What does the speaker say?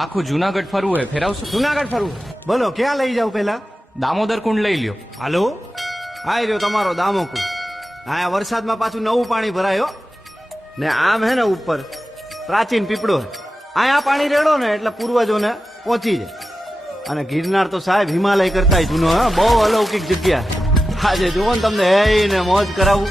આખું જુનાગઢ ફરવું હે, ફેરાવશો? જુનાગઢ ફરવું? બોલો ક્યાં લઈ જાવ પેલા? દામોદર કુંડ લઈ લ્યો. હાલો, આઈ રહ્યો તમારો દામોકુંડ. આયા વરસાદમાં પાછું નવું પાણી ભરાયો ને આમ હે ને ઉપર પ્રાચીન પીપળો હે. આયા પાણી રેડો ને એટલે પૂર્વજોને પહોંચી જાય. અને ગિરનાર તો સાહેબ હિમાલય કરતા જૂનો હે, બહુ અલૌકિક જગ્યા. આજે જુઓ ને તમને હે ને મોજ કરાવું.